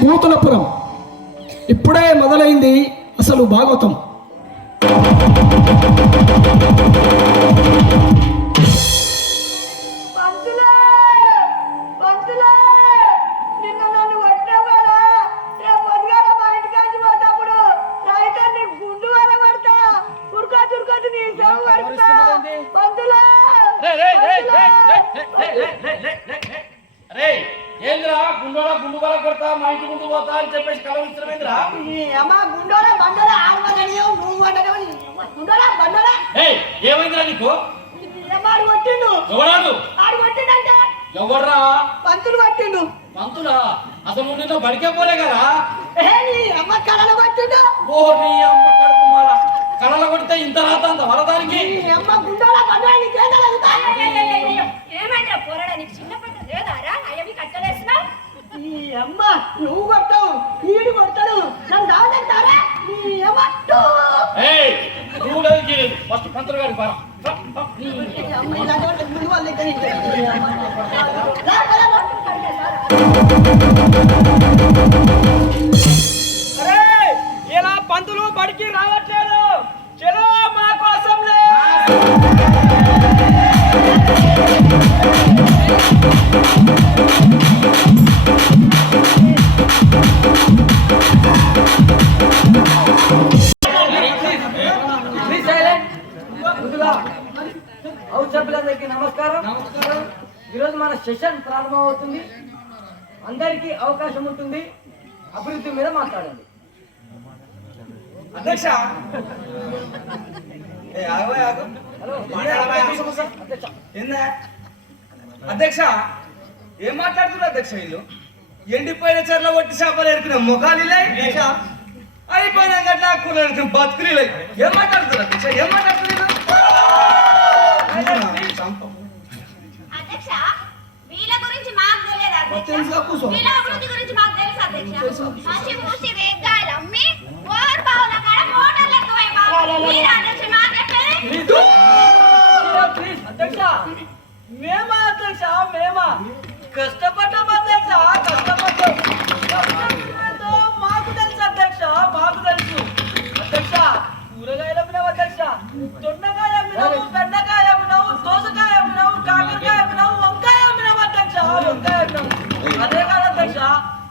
భూతులపురం ఇప్పుడే మొదలైంది అసలు భాగవతం పంతులే రైతు గుండు ఏంద్రా గుండోలా గుండు బల కొడతా మా ఇంటి ముందు పోతా అని చెప్పేసి అమ్మ బండోడా ఆడమనడియో నువ్వు ఏయ్ ఏమైందిరా నీకు? నీ అమ్మ ఆడు కొట్టిండు. ఎవరాడు? ఆడు కొట్టిండంటే. ఎవర్రా పంతులు కొట్టిండు. పంతులా? అసలు నువ్వు నిన్న బడికే పోలే కదా? ఏ నీ అమ్మ కళలు కొట్టిండు. ఓ నీ అమ్మ కడుపు మాల. కళల కొడితే ఇంత రాతంత వరదానికి? నీ అమ్మ అమ్మ నువ్వు కొడతావు ఈడు కొడతాడు. నన్ను దాదంటారా ఈ అమ్మ టూ. ఏయ్ నువ్వు ఫస్ట్ పంతులు గారి పారా. ఇలా పంతులు బడికి రావట్లేదు. చలో మా కోసం హౌస్ సభ్యులందరికీ నమస్కారం. ఈరోజు మన సెషన్ ప్రారంభమవుతుంది. అందరికీ అవకాశం ఉంటుంది. అభివృద్ధి మీద మాట్లాడండి. అధ్యక్ష. అధ్యక్ష ఏం మాట్లాడుతున్నారు అధ్యక్ష వీళ్ళు? ఎండిపోయిన చెర్ల ఒట్టి చేపలు ఎరుకున్న ముఖాలు ఇలా. అయిపోయిన గట్ల కూర బతుకులు ఇలా. ఏం మాట్లాడుతున్నారు అధ్యక్ష ఏం మాట్లాడుతున్నారు అధ్యక్ష వీళ్ళ గురించి మాకు దొండకాయ అమ్మినావు బెండకాయ అమ్మినావు దోసకాయ అమ్మినావు కాకరకాయ అమ్మినావు వంకాయ అమ్మినావు అధ్యక్ష వంకాయ అమ్మినావు అదే కాదు అధ్యక్ష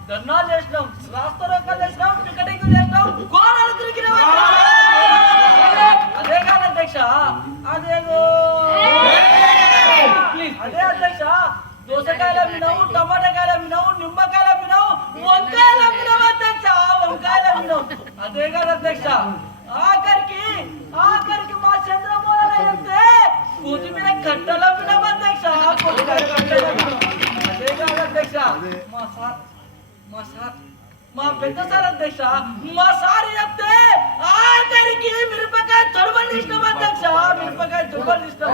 ధర్నాలు చేసినాం రాష్ట్ర రోకాలు చేసినాం టికెటింగ్ చేసినాం కోడలు తిరిగినాం అదే కాదు అధ్యక్ష అదేదో ప్లీజ్ అదే అధ్యక్ష దోసకాయలు అమ్మినావు టమాటాకాయలు అమ్మినావు నిమ్మకాయలు అమ్మినావు వంకాయలు అమ్మినావు అధ్యక్ష వంకాయలు అమ్మినావు అదే కాదు అధ్యక్ష ఆఖరికి ఆఖరికి మా చంద్రమోహన్ చెప్తే కొత్తిమీర కట్టలు అధ్యక్ష. అదే కాదు అధ్యక్ష. మా సార్ మా సార్ మా పెద్ద సార్ అధ్యక్ష. మా సార్ చెప్తే ఆఖరికి మిరపకాయ తొడవలు ఇష్టం అధ్యక్ష. మిరపకాయ తొడవలు ఇష్టం.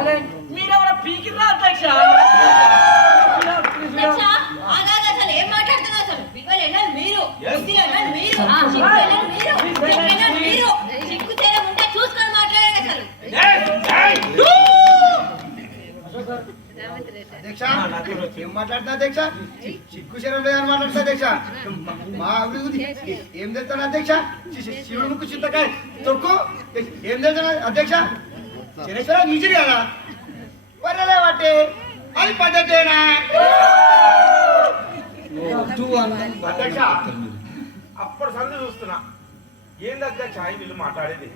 మీరెవరో పీకిరా అధ్యక్ష. అధ్యక్ష? ఏం మాట్లాడుతా అధ్యక్ష? చిక్కు శరం లేదని మాట్లాడుతా అధ్యక్ష. మా అభివృద్ధి. ఏం తెలుస్తాను అధ్యక్ష? శి- శి- శివుడు ముక్కు చింతకాయ. తొక్కు. ఏం తెలుస్తాను అధ్యక్ష? శనేశ్వర నీచుడు కదా. వరలే వాటి. అది పద్ధతేనా? అధ్యక్ష అప్పుడు సంధి చూస్తున్నా. ఏంది అధ్యక్ష? వీళ్ళు మాట్లాడేది?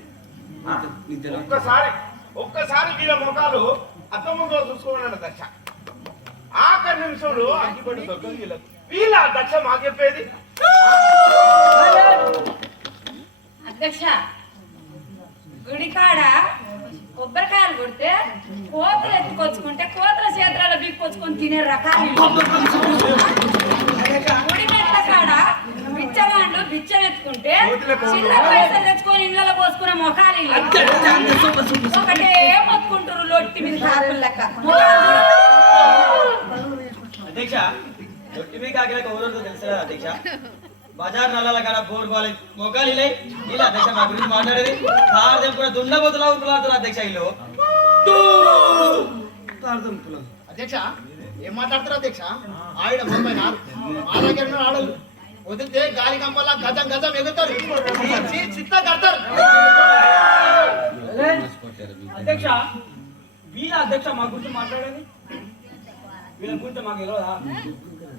ఒక్కసారి ఒక్కసారి వీళ్ళ ముఖాలు అర్థం ముందు చూసుకోమన్నాడు అధ్యక్ష. ఆఖరి నిమిషంలో అగ్గిపడి వీళ్ళకు వీళ్ళ అధ్యక్ష మాకు చెప్పేది అధ్యక్ష గుడికాడ కొబ్బరికాయలు కొడితే కోతలు ఎత్తుకొచ్చుకుంటే కోతల చేతులలో బిక్కొచ్చుకొని తినే రకాలు గుడి మెట్ల కాడ బిచ్చగాండ్లు బిచ్చం ఎత్తుకుంటే చిల్లర పైసలు తెచ్చుకొని ఇళ్ళలో పోసుకునే మొఖాలు. ఒకటే మొత్తుకుంటారు లొట్టి మీద కాకులు లెక్క. అధ్యక్ష? కాకిలకు ఎవరో తెలుసు కదా అధ్యక్ష? బజార్ నల్లాల కాడ బోర్ బాలే మొక్కలు ఇలా ఇలా అధ్యక్ష మా గురించి మాట్లాడేది. కారు తెంపుకున్న దున్నబోతులా ఉరుకులాడుతున్నారు అధ్యక్ష ఇల్లు. అధ్యక్ష ఏం మాట్లాడుతారు అధ్యక్ష? ఆవిడ బొమ్మాయి నారు మా దగ్గర ఉన్న ఆడలు వదిలితే గాలి కంపల్లా గజం గజం ఎగుతారు చిత్త కడతారు. అధ్యక్ష వీళ్ళ అధ్యక్ష మా గురించి మాట్లాడేది? వీళ్ళ గురించి మాకు తెలియదా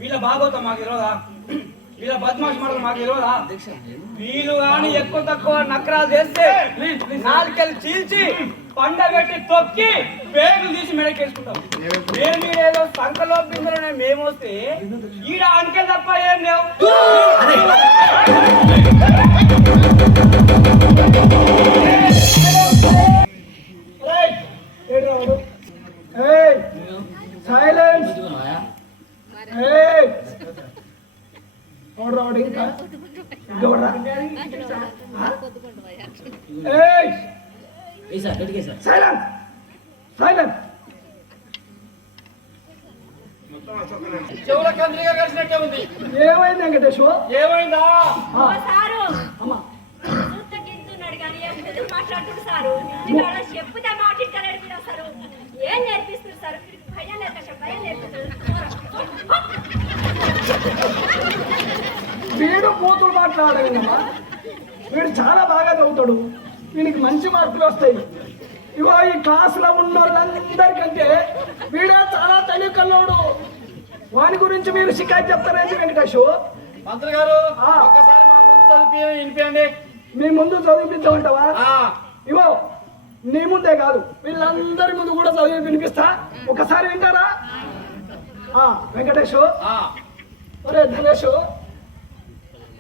వీళ్ళ భాగవతం మాకు తెలియదా వీళ్ళ బద్మాష్ మాటలు మాకు తెలియదా వీళ్ళు కానీ ఎక్కువ తక్కువ నకరాలు చేస్తే నాలుకెళ్ళి చీల్చి పండబెట్టి తొక్కి పేగులు తీసి మెడకేసుకుంటాం. మేము మీరు ఏదో మేము వస్తే ఈడ అంకె తప్ప ఏం లేవు. సైలెన్స్ రావడు ఇంకా? ఏయ్! సైలెన్స్ సైలెన్స్ చెవుల కంద్రిగా కలిసినట్టే ఉంది. ఏమైంది వెంకటేశ్? ఏమైందా? ఓ సారు. అమ్మా. సారు. చెప్పుతే ఏం నేర్పిస్తుంది సారు? వీడు కూతురు మాట్లాడగలమ్మా వీడు చాలా బాగా చదువుతాడు. వీనికి మంచి మార్కులు వస్తాయి. ఇగో ఈ క్లాసులో ఉన్న వాళ్ళందరికంటే వీడే చాలా తెలివి కల్లోడు వాని గురించి మీరు షికాయత్ చెప్తారేంటి వెంకటేష్? మంత్రి గారు ఆ. ఒక్కసారి మా ముందు చదివి వినిపించండి మీ ముందు చదివించమంటావా ఆ. నీ ముందే కాదు. వీళ్ళందరి ముందు కూడా చదివి వినిపిస్తా? ఒకసారి వింటారా? ఆ, వెంకటేష్ ఆ. ఒరే ధనేష్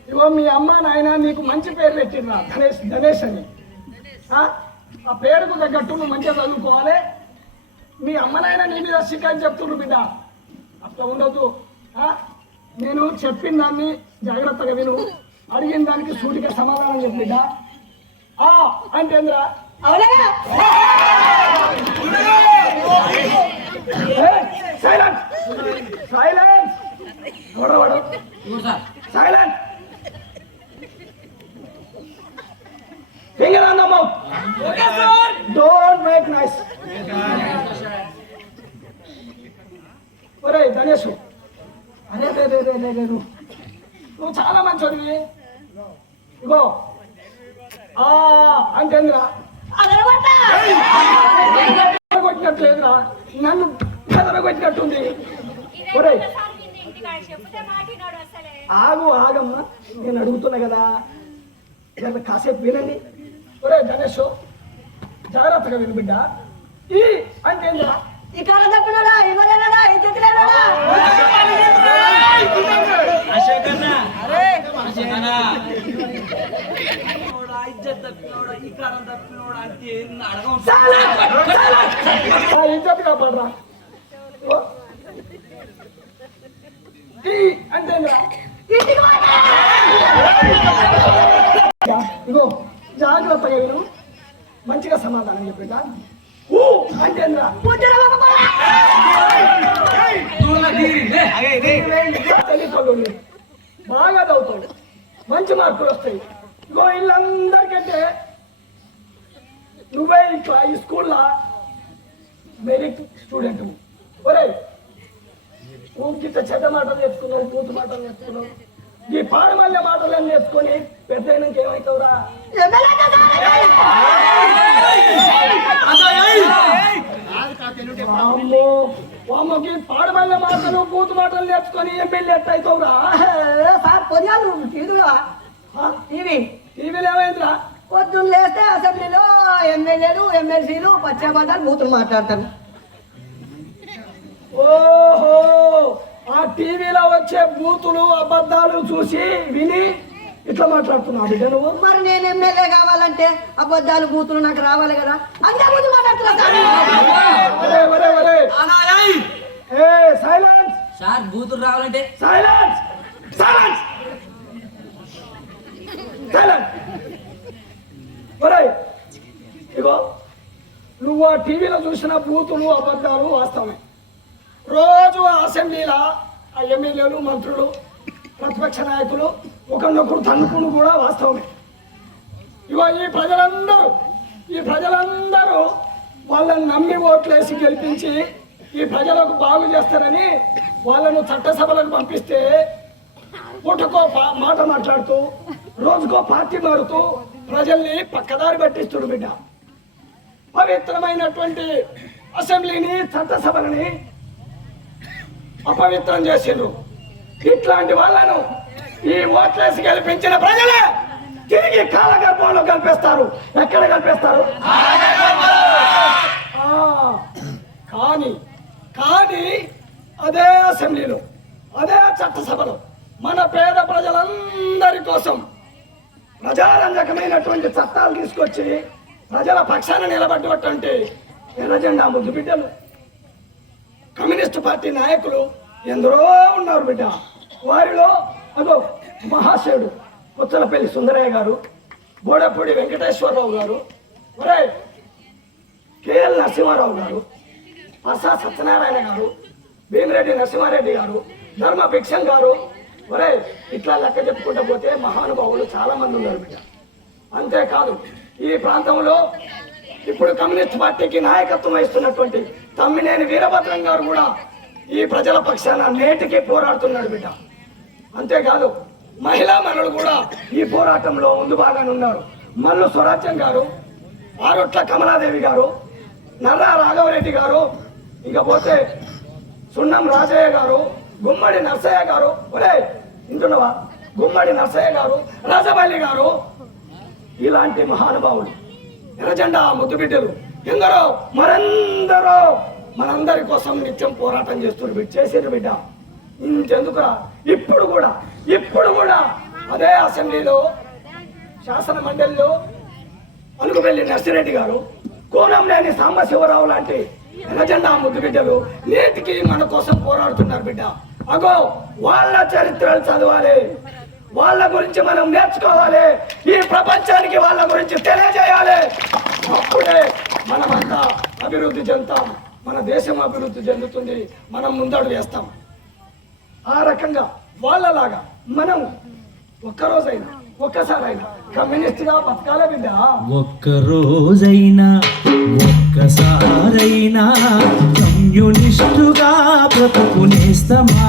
ఇగో మీ అమ్మ నాయన నీకు మంచి పేరు పెట్టిర్రా ధనేష్ ధనేష్ అని. ఆ? పేరుకు తగ్గట్టు నువ్వు మంచిగా చదువుకోవాలి. మీ అమ్మ నాయన నీ మీద షికాయత్ చెప్తుండ్రు బిడ్డ. అట్లా ఉండదు ఆ? నేను చెప్పిన దాన్ని జాగ్రత్తగా విను. అడిగిన దానికి సూటిగా సమాధానం చెప్పు బిడ్డ. ఆ అంటేంద్రా silent silent ఎవడవాడు silent finger on the mouth don't make noise ఒరే గణేష్ అరే రే రే రే రే రే నువ్వు నువ్వు చాలా మంచోడివి ఇగో ఆ అంటేంద్రా కొట్టినట్లేదురా నన్ను అసలే. ఆగు ఆగమ్మా. నేను అడుగుతున్నా కదా. ఇలా కాసేపు వినండి. ఒరే గణేష్ జాగ్రత్తగా విను బిడ్డ. ఈ అంటే ఏందిరా? ఈ కాలం తప్పినోడా? ఇవ్వలేదా ఈ చెక్కులేదా తప్పినోడా, ఇజ్జత్ తప్పినోడా, ఈ కాలం తప్పినోడా అంటే ఏంది అడగం ఆ ఇజ్జత్ కాపాడరా ఇగో జాగ్రత్తగా విను మంచిగా సమాధానం చెప్పిందా ఊ అంటే బాగా చదువుతాడు మంచి మార్కులు వస్తాయి. ఇగో వీళ్ళందరికంటే నువ్వే ఈ క్లా- ఈ స్కూల్లో? మెరిట్ స్టూడెంట్ ఒరే ఊరికింత చెడ్డ మాటలు నేర్చుకున్నావు పూత మాటలు నేర్చుకున్నావు ఈ పాడమల్లె మాటలు నేర్చుకొని పెద్ద అయినాక ఏమవుతావురా పాడమల్లె మాటలు పూత మాటలు నేర్చుకొని ఎమ్మెల్యే అవుతావురా సార్ ఇవి టీవీలో ఏమైందిరా? పొద్దున్న లేస్తే అసెంబ్లీలో ఎమ్మెల్యేలు ఎమ్మెల్సీలు పశ్చిమబద్దాలు బూతులు మాట్లాడతారు. ఓహో! ఆ టీవీలో వచ్చే బూతులు అబద్ధాలు చూసి విని ఇట్లా మాట్లాడుతున్నావు బిడ్డ నువ్వు? మరి నేను ఎమ్మెల్యే కావాలంటే అబద్ధాలు బూతులు నాకు రావాలి కదా. అంతే ముందు మాట్లాడుతున్నా సార్. బూతులు రావాలంటే సైలెన్స్! సైలెన్స్! సైలెన్స్! ఒరే ఇగో నువ్వు ఆ టీవీలో చూసిన బూతులు అబద్ధాలు వాస్తవమే. రోజు ఆ అసెంబ్లీలో ఆ ఎమ్మెల్యేలు మంత్రులు ప్రతిపక్ష నాయకులు ఒకరినొకరు తన్నుకుని కూడా వాస్తవమే. ఇగో ఈ ప్రజలందరూ ఈ ప్రజలందరూ వాళ్ళని నమ్మి ఓట్లేసి గెలిపించి ఈ ప్రజలకు బాగు చేస్తారని వాళ్ళను చట్టసభలకు పంపిస్తే పూటకో పా- మాట మాట్లాడుతూ రోజుకో పార్టీ మారుతూ ప్రజల్ని పక్కదారి పట్టిస్తుడు బిడ్డ. పవిత్రమైనటువంటి అసెంబ్లీని చట్టసభలని అపవిత్రం చేసిండ్రు. ఇట్లాంటి వాళ్ళను ఈ ఓట్లేసి గెలిపించిన ప్రజలే తిరిగి కాలగర్భంలో కల్పిస్తారు. ఎక్కడ కల్పిస్తారు? కానీ కానీ అదే అసెంబ్లీలో అదే చట్టసభలో. మన పేద ప్రజలందరి కోసం ప్రజారంజకమైనటువంటి చట్టాలు తీసుకొచ్చి ప్రజల పక్షాన నిలబడ్డటువంటి ఎర్రజెండా ముద్దు బిడ్డలు. కమ్యూనిస్ట్ పార్టీ నాయకులు ఎందరో ఉన్నారు బిడ్డ. వారిలో అదో మహాశయుడు పుచ్చలపల్లి సుందరయ్య గారు బోడపూడి వెంకటేశ్వరరావు గారు ఒరే కేఎల్ నరసింహారావు గారు పర్సా సత్యనారాయణ గారు భీమిరెడ్డి నరసింహారెడ్డి గారు ధర్మ భిక్షం గారు ఒరే ఇట్లా లెక్క చెప్పుకుంటూ పోతే మహానుభావులు చాలా మంది ఉన్నారు బిడ్డ. అంతేకాదు ఈ ప్రాంతంలో ఇప్పుడు కమ్యూనిస్ట్ పార్టీకి నాయకత్వం వహిస్తున్నటువంటి తమ్మినేని వీరభద్రం గారు కూడా ఈ ప్రజల పక్షాన నేటికి పోరాడుతున్నాడు బిడ్డ. అంతేకాదు మహిళా మనులు కూడా ఈ పోరాటంలో ముందు బాగానే ఉన్నారు. మల్లు స్వరాజ్యం గారు ఆరొట్ల కమలాదేవి గారు నర్రా రాఘవరెడ్డి గారు ఇకపోతే సున్నం రాజయ్య గారు గుమ్మడి నర్సయ్య గారు ఒరే వింటున్నావా? గుమ్మడి నర్సయ్య గారు రాజపల్లి గారు? ఇలాంటి మహానుభావులు ఎర్రజెండా ముద్దుబిడ్డలు ఎందరో మరెందరో మనందరి కోసం నిత్యం పోరాటం చేస్తున్నారు. బిడ్డ చేసారు బిడ్డ. ఇంతెందుకురా ఇప్పుడు కూడా ఇప్పుడు కూడా అదే అసెంబ్లీలో శాసన మండలిలో అనుకువెల్లి నర్సిరెడ్డి గారు కోనంలేని సాంబశివరావు లాంటి ఎర్రజెండా ముద్దు బిడ్డలు నేటికి మన కోసం పోరాడుతున్నారు బిడ్డ. అగో వాళ్ళ చరిత్రలు చదవాలి. వాళ్ళ గురించి మనం నేర్చుకోవాలి. ఈ ప్రపంచానికి వాళ్ళ గురించి తెలియజేయాలి. అప్పుడే మనమంతా అభివృద్ధి చెందుతాం. మన దేశం అభివృద్ధి చెందుతుంది. మనం ముందడు వేస్తాం. ఆ రకంగా వాళ్ళలాగా మనం ఒక్కరోజైనా ఒక్కసారైనా కమ్యూనిస్ట్గా బతకాలే బిడ్డ. ఒక్కరోజైనా ఒక్కసారైనా ఒక్కసారైనా కమ్యూనిస్టుగా బ్రతుకునేస్తమా?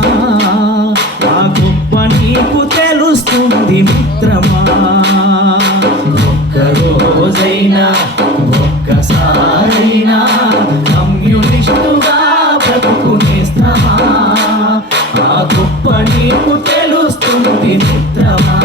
ఆ గొప్ప నీకు తెలుస్తుంది మిత్రమా? ఒక్క రోజైనా ఒక్కసారైనా కమ్యూనిస్టుగా బ్రతుకునేస్తమా? ఆ గొప్ప నీకు తెలుస్తుంది మిత్రమా?